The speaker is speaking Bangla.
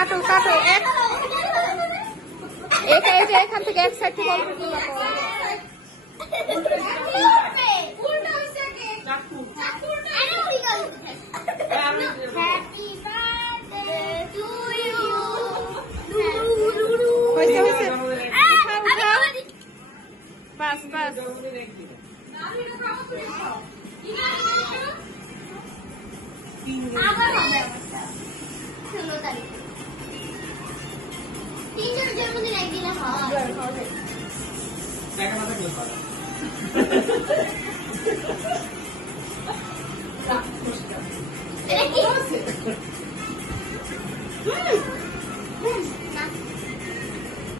কাটো কাটো এখান থেকে এক সাইড থেকে অল্প বাস বাস তিনজনের জন্মদিন একদিনে হয় এটা কি